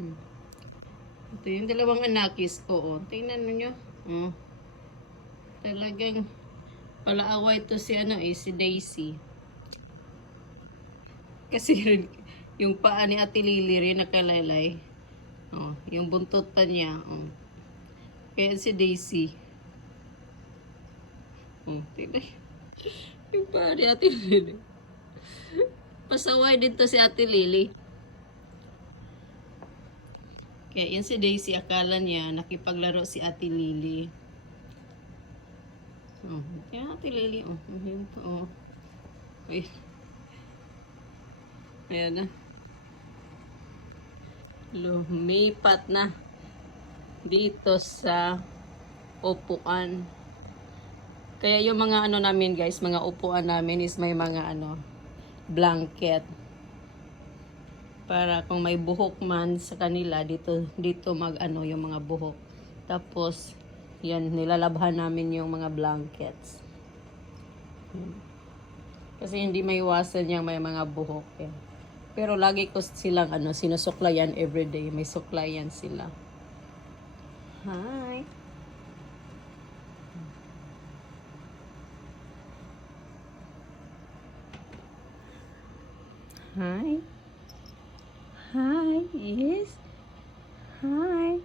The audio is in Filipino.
Hmm. Ito yung dalawang anakis ko. Oh. Tingnan nyo. Oh. Talagang palaaway to si si Daisy. Kasi yung paa ni Ate Lily rin nakalalay. Oh, yung buntot pa niya. Oh. Kaya si Daisy. Oh, tingnan. Yung paa ni Ate Lily. Pasaway din to si Ate Lily. Kaya yan si Daisy, akala niya nakipaglaro si Ate Lily. Oh, kaya Ate Lily, oh, yun to, oh. Ay. Ayan na. Lumipat na dito sa upuan. Kaya yung mga ano namin guys, mga upuan namin is may mga blanket. Para kung may buhok man sa kanila, dito yung mga buhok. Tapos, yan, nilalabhan namin yung mga blankets. Kasi hindi maiwasan yung may mga buhok. Yan. Pero lagi ko silang sinusuklayan everyday. May suklayan sila. Hi! Hi! Hi! Yes! Hi!